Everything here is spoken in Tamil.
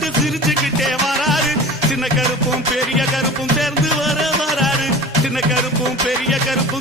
போட்டு சிரிச்சுக்கிட்டே வராரு. சின்ன கருப்பும் பெரிய கருப்பும் சேர்ந்து வராரு. சின்ன கருப்பும் பெரிய கருப்பும்